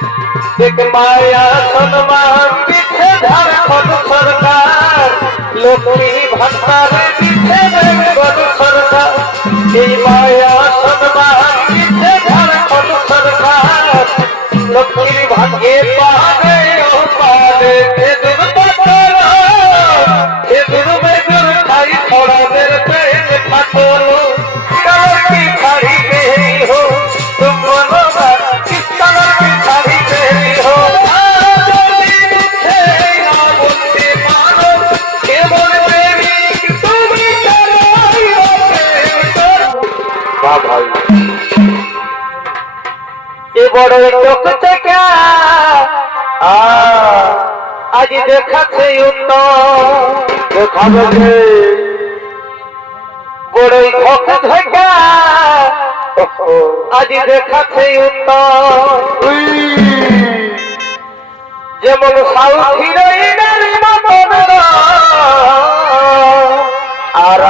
देख माया सम्मान पीछे झारखंड सरकार लक्ष्मी भंडार पीछे बेंगल सरकार माया सम्मान पीछे झारखंड सरकार लक्ष्मी भाग्य पावे ओ पावे दिन पकड़ा दिन में गुर खाई थोड़ा देर पेट फटोलो कलर की साड़ी पहनी हो तुम बोलो किस कलर की साड़ी पहनी हो बड़े लोक क्या आज देखा से देखा बड़े लोक क्या आज देखा से যেমন সাউথ হিরোইনের মতন আর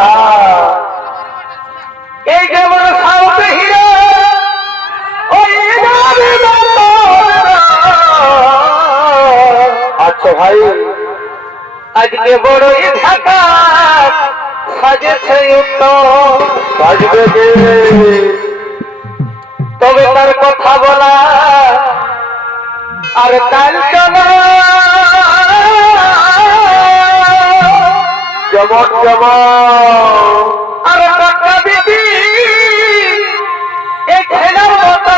এই যেমন সাউথ হিরো আচ্ছা ভাই আজকে বড়ই ঢাকা সাজেছে সাজবে তবে তার কথা বলা আর কাল যেমন যেমন আর টাকা দিদি এই খেলার মতো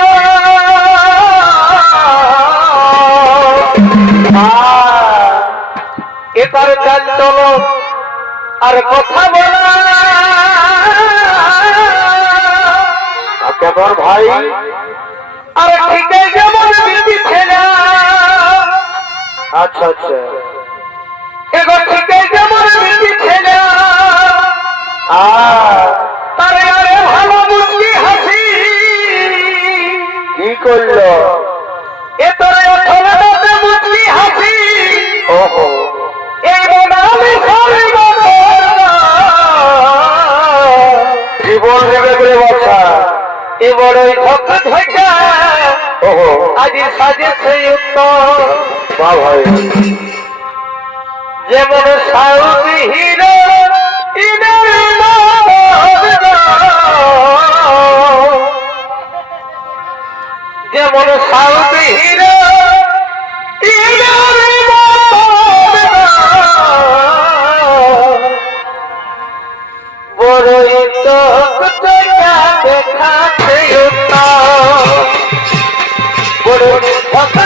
এবার চাল চলো আর কথা বলা কেমন ভাই আর ঠিক যেমন দিদি ছেলে আচ্ছা আচ্ছা এবার ঠিক যেমন দিদি ছেলে আরে আরে ভালো মুখি হাসি কি করলো এ তোরে অথলাতে মুখি হাসি ওহো এই বনালে সরে জীবন নেবে বলে বাচ্চা এ বড়ই ধক ধকা ওহো আজ সাজেছে উত্তর বা ভাই যেমন সাউথ হিরো যেমন সাউথ হিরো বড়ই চোখ দেখাচ্ছে বড়ই চোখ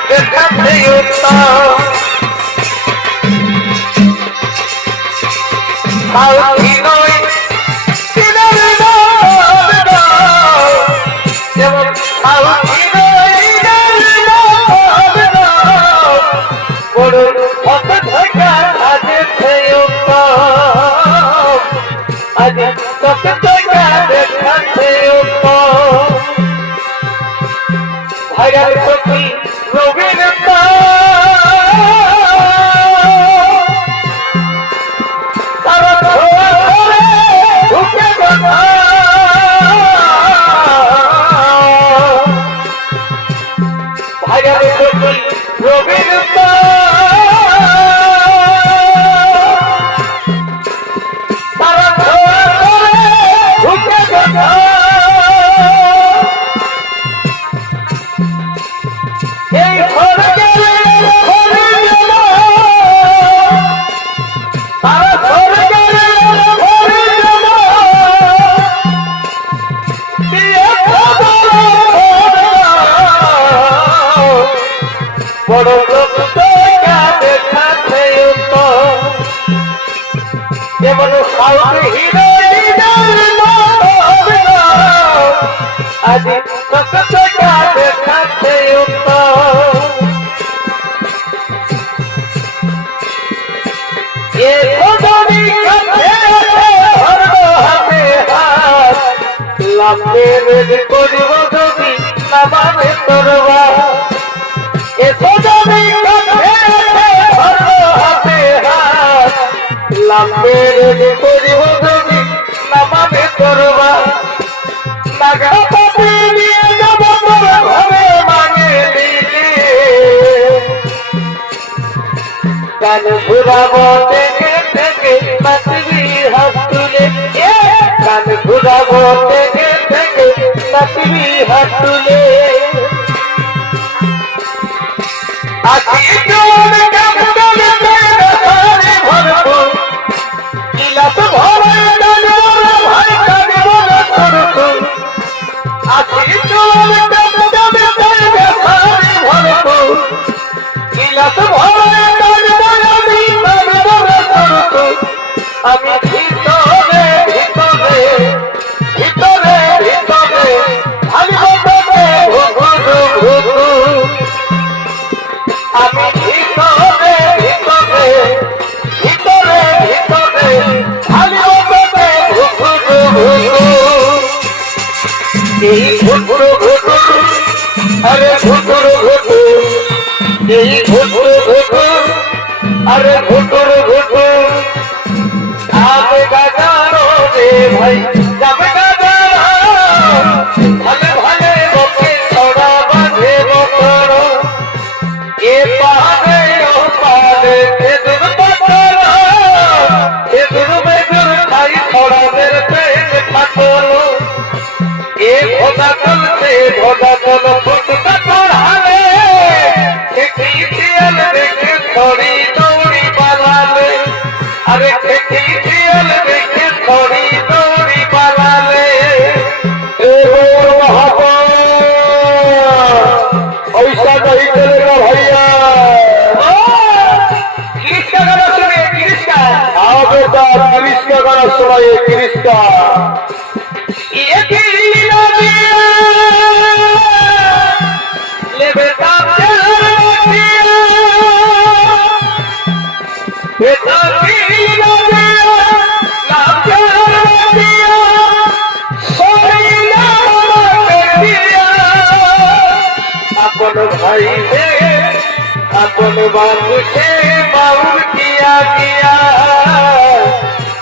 দেখাচ্ছে সাউথ হিরো যেমন সাউথ হিরো বড় কত ধকা সাজেছে আজ কত ধকা দেখাচ্ছে ভাইরাল সখী রবীন্দ্র বড় লোক দেখাচ্ছে যেমন সাউথ হিরো আজ কত দেখাচ্ছে লাম্বে করিব যদি নামাবে তোরবা লাম্বে করিব যদি নামাবে তোরবা নাগা পাতি নিয়ে যাব তোর ঘরে মাগে কান ঘুরাবো থেকে থেকে নাচবি হাত তুলে কান ঘুরাবো থেকে থেকে নাচবি হাত তুলে আসি তোর কামড়ে ধরে ভরপুর গিলাস ভরে দাঁড়ো ভাই কাঁদবো না তোর আসি তোর কামড়ে ধরে ভরপুর গিলাস ভরে দাঁড়ো আমি কাঁদবো না তোর আমি ভিতরে ভিতরে ভিতরে ভিতরে ভাঙবো তোকে ঘুঘু ঘুঘু আমি ভিতরে ভিতরে ভিতরে ভিতরে ভাঙবো তোকে ঘুঘু ঘুঘু এই ঘুঘু ঘুঘু আরে ঘুঘু ঘুঘু এই ঘুঘু ঘুঘু আরে ঘুঘু ঘুঘু आवे गाजारो रे भाई जब गाजारो भले भले बोके थोड़ा बांधे बोकरो ये पावे ओ पावे के दुर पटरो ये दुर में दुर खाई थोड़ा देर पे पटरो ये भोगा कल से भोगा कल फुट का तोड़ाले एक इतियल देखे थोड़ी दौड़ी बाला ले अरे इतियल देखे थोड़ी दौड़ी बाला ले ऐसा नहीं चलेगा भैया गिरीश का गाना सुनिए गिरीश का हाँ बेटा गिरीश का गाना सुनाइए गिरीश का ये गिरीला दिया ले बेटा बेटा गिरीला दिया नाम दिया सोई नाम दिया अपन भाई से अपन बाबू से बाउर किया गया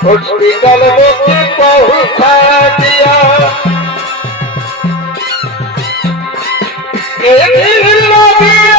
हॉस्पिटल में पहुंचा दिया एक गिरीला दिया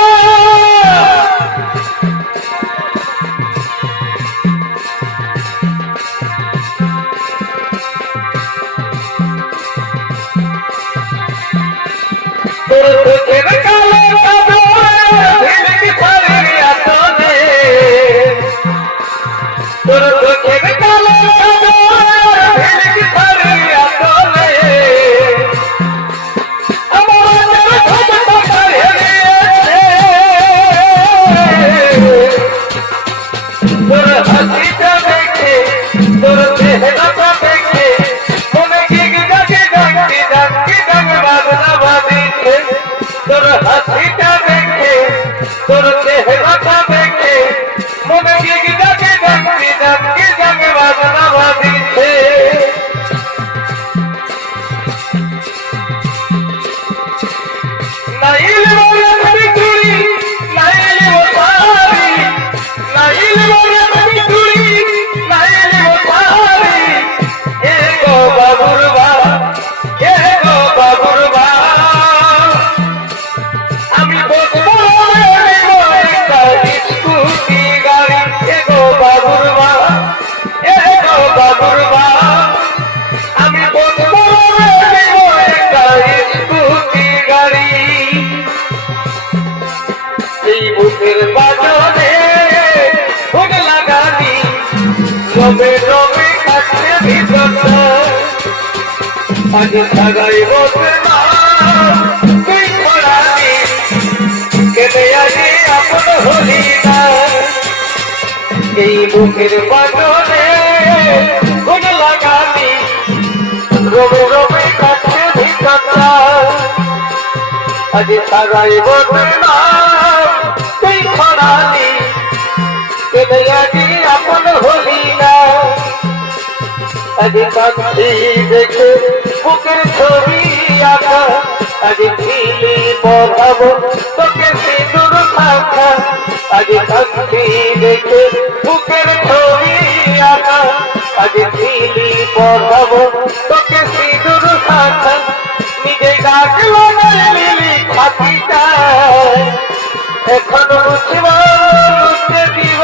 রবে রবে কাছে ভিতরটা আজ সাগাই বসে না তুই খরানি কেটে আগে আপন হলি না এই বুকের বাঁধনে গুণ লাগানি রবে রবে কাছে ভিতরটা আজ সাগাই বসে না তুই খরানি কেটে আগে আপন হলি না আজ কাঁদছি দেখে বুকের ছবি আঁকা আজ ঝিলি পড়াবো তোকে সিঁদুর মাখা আজ কাঁদছি দেখে বুকের ছবি আঁকা আজ ঝিলি পড়াবো তোকে সিঁদুর মাখা নিজে গাছ লাগাইলি খাতিটা এখন লুচবো লুচে দিব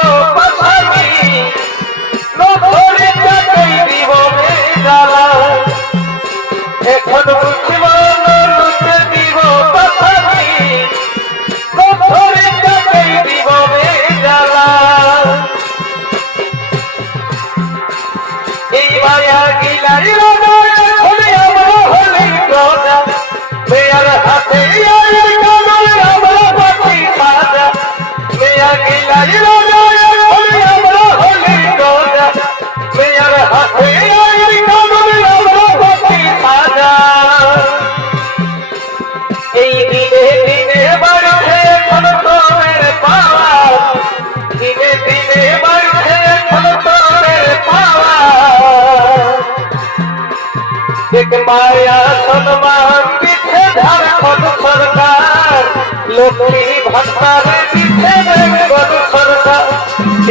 লক্ষ্মী ভান্ডারে দিতে বেঙ্গল সরকার,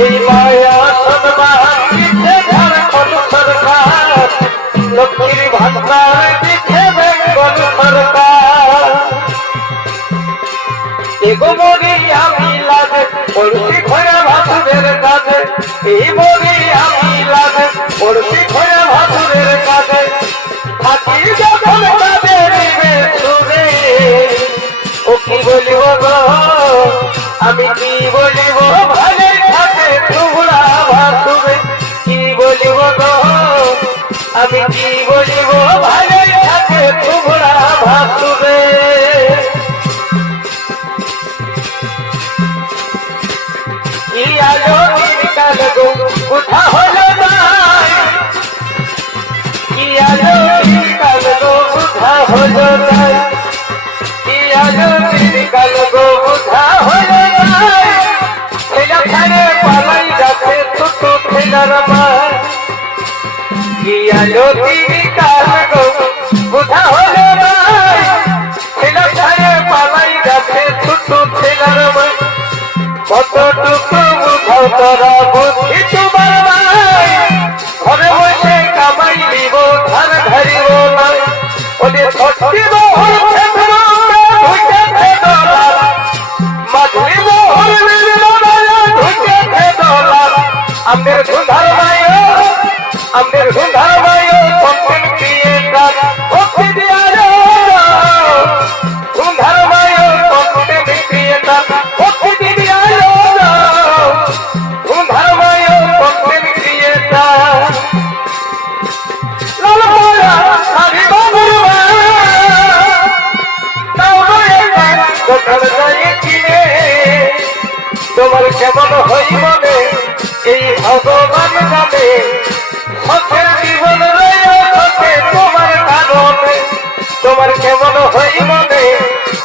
এই মায়া সম্মান দিতে ঝাড়খণ্ড সরকার, লক্ষ্মীর ভান্ডারে দিতে বেঙ্গল সরকার। এগো মরি আমি লাগে পড়ছি ঘরে ভাসুরের কাজে, এই মরি আমি লাগে পড়ছি ঘরে ভাসুরের কাজে, থাকি যখন তাদের সুরে। ও কি বলিব গো আমি কি বলিব ভালে থাকে তোমরা ভাসুরে, কি বলিব গো আমি কি বলিব ভালে থাকে তোমরা ভাসুরে। কি আলো দিনকাল গো কোথা হলো নাই, কি আলো দিনকাল গো কোথা হলো নাই, কি আলো দিনকাল গো কোথা হলো নাই, ছেলে ছেলে পালাই যাচ্ছে ছোট ছেলের মায়। কি আলো দিনকাল গো কোথা হলো নাই, ছেলে ছেলে পালাই যাচ্ছে ছোট ছেলের মায়। কতটুকু বুঝাও তোরা বুদ্ধি তোমার নাই, ঘরে বসে কামাই দিব ধার ধারিব নাই। ওদের ছটি মোহর ঢুকেছে ডলার, মাঝুরি মোহর ঢুকেছে ডলার। আমাদের সুধার মায়ো, আমাদের সুধার মায়ো কন্টেন্ট ক্রিয়েটার ভক্তি দিয়া সুধার মায়ো কন্টেন্ট ক্রিয়েটার ভক্তি দিয়া সুধার মায়ো কন্টেন্ট ক্রিয়েটার। তোমার কেমন হই মনে এই ভগবান জানে, হকের জীবন রয়ে তোমার কারণে। তোমার কেমন হই মনে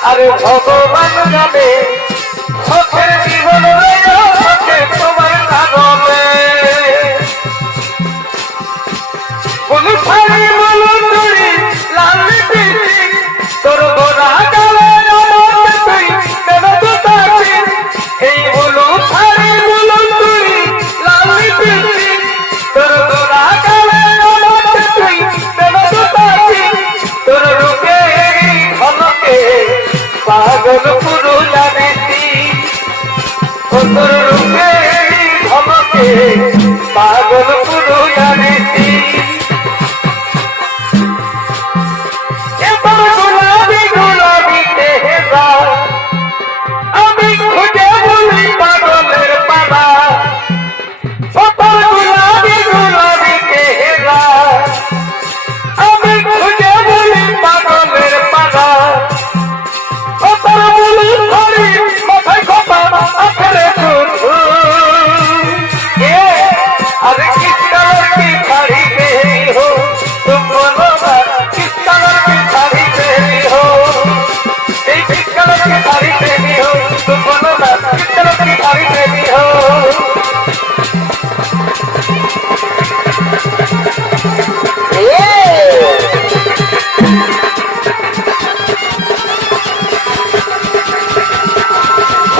আরে ভগবান জানে, হকের জীবন রয়ে তোমার কারণে। বলু ফাড়ি বলু তুই লাল পিঠি তোর গোরা গালে তুই কেন দুটাকি, এই বলু ফাড়ি বলু তুই লাল পিঠি তোর গোরা গালে তুই কেন দুটাকি, তোর রূপে ধনকে পাগল পুরু জানিতি, তোর রূপে ধনকে পাগল পুরু জানিতি। আমি খুঁজে বলি পাগলের পালা, সকাল গুলাবি গুলাবি চেহারা, আমি খুঁজে বলি পাগলের পালা, সকাল বলি ধরি মাথায় খোপা আখরে শুরু। अरे किस कलर की साड़ी पहनी हो तुम बोलो ना, किस कलर की साड़ी पहनी हो, किस कलर की साड़ी पहनी हो तुम बोलो ना, किस कलर की साड़ी पहनी हो।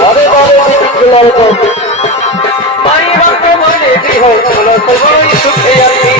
अरे बारे माई बाप को बोले दी हो बोलो तो वही सुखे आती।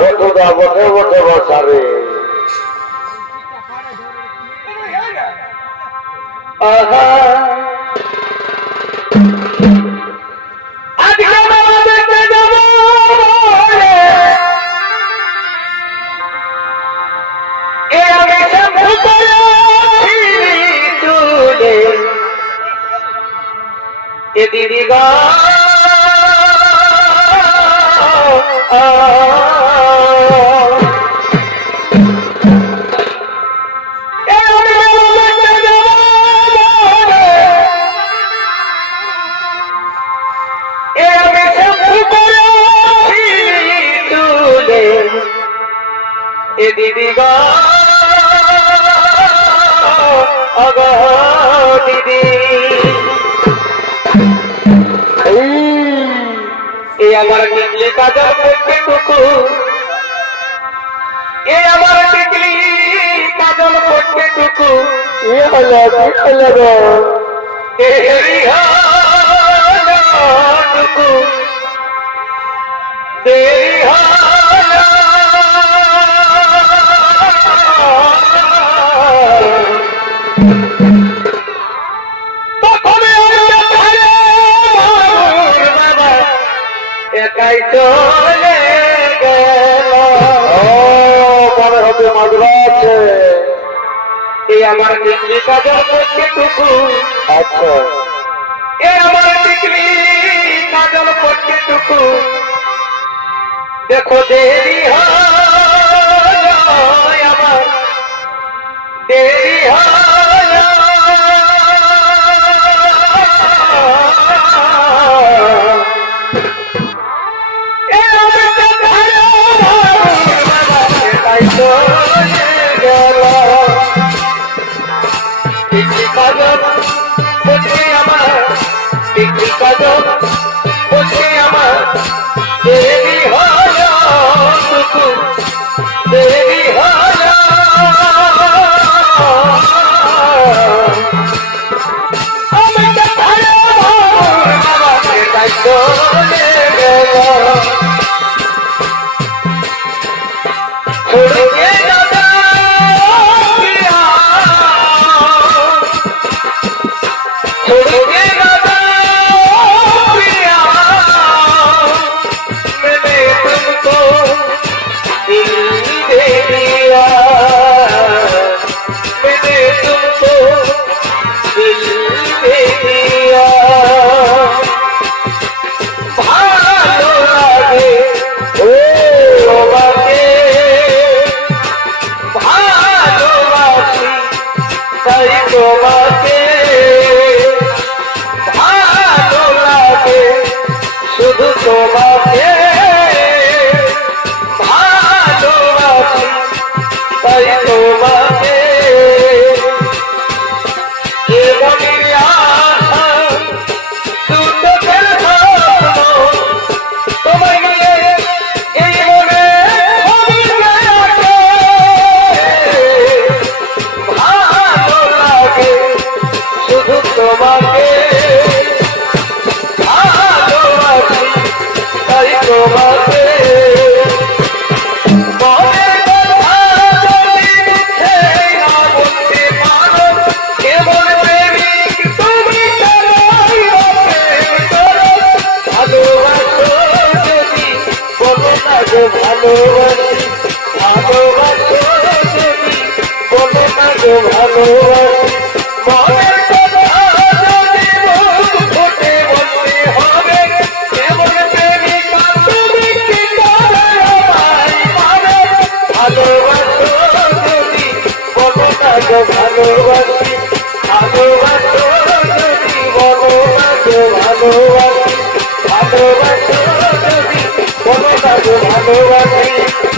ভোটুদা বসে বসে বসারে আজকে দিদি গো আগো দিদি এই আমার টিকলি কাজল পড়তে টুকু এই আমার টিকলি কাজল পড়তে টুকু এ হলো গো দেরি হলো টুকু দেরি হলো একাই চলে গেল মনে হবে মাঝরাতে এই আমার টিকলি কাজল পড়তে টুকু আচ্ছা এ আমার টিকলি কাজল পড়তে টুকু দেখো দেরি হয় আমার দেরি হয় দেবী হল টুকু দেবী হল আমাকে ভালো আমাকে তাই চলে গেল ছড়িয়ে দাদা ছড়িয়ে দাদা তোমাকে ভালো লাগে শুধু তোমাকে ভালোবাসি তাই তোমাকে জীবনের আশা দুটো তোমায় নিয়ে এই মনে শুধু তোমাকে ভালোবাসি তাই তোমাকে মনের কথা যদি মুখে না বলতে পারো কেবল প্রেমিক তুমি ভালোবাসো যদি বলো না গো ভালোবাসি ভালোবাসো যদি বলো না গো ভালোবাসি মনের কথা যদি মুখ ফুটে বলতে হবে কেবল প্রেমিকা তুমি কি করে আমায় পাবে ভালোবাসো যদি বলো না গো ভালোবাসি ভালোবাসো যদি বলো না গো ভালোবাসি ভালোবাসো যদি বলো না গো ভালোবাসি